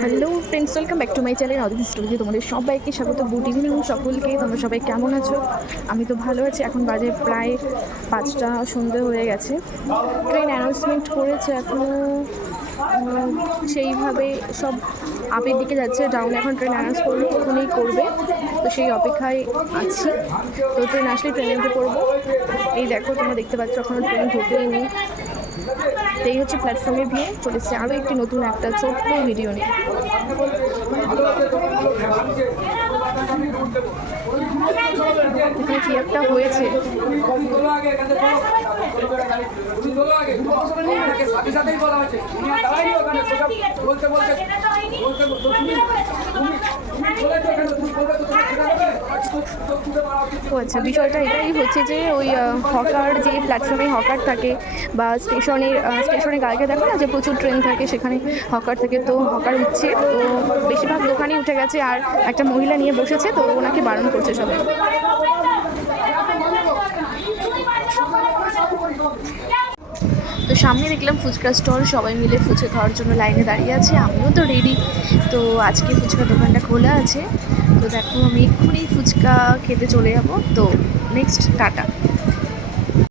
Hello friends, welcome back to my channel Aditi story. তোমাদের সবাইকে স্বাগত। গুড ইভিনিং সকলকে। তোমরা সবাই কেমন আছো? আমি তো ভালো আছি। এখন বাজে প্রায় 5টা, সন্ধে হয়ে গেছে। ট্রেন অ্যানাউন্সমেন্ট করেছে, এখনও সেইভাবে সব আপের দিকে যাচ্ছে। ডাউন এখন ট্রেন অ্যানাউন্স করলে কখনই করবে, তো সেই অপেক্ষায় আছি। তো ট্রেন আসলে ট্রেনে উঠে পড়বো। এই দেখো, তোমরা দেখতে পাচ্ছ এখনও ট্রেন ঢোকেই নি। এই হচ্ছে প্ল্যাটফর্মের ভিউ। চলেছে আরও একটি নতুন একটা ছোট্ট ভিডিও নিয়ে। এখানে কি একটা হয়েছে। ও আচ্ছা, বিষয়টা এটাই হচ্ছে যে ওই হকার, যে প্ল্যাটফর্মে হকার থাকে বা স্টেশনে গাড়িতে দেখো না যে প্রচুর ট্রেন থাকে, সেখানে হকার থাকে। তো হকার উঠছে, তো বেশিরভাগ দোকানই উঠে গেছে, আর একটা মহিলা নিয়ে বসেছে, তো ওনাকে বারণ করছে সবাই। তো সামনে দেখলাম ফুচকা স্টল, সবাই মিলে ফুচকা খাওয়ার জন্য লাইনে দাঁড়িয়ে আছে। আমিও তো রেডি। তো আজকে ফুচকা দোকানটা খোলা আছে। তো দেখো, আমি এক্ষুনি ফুচকা খেতে চলে যাব। তো নেক্সট টাটা।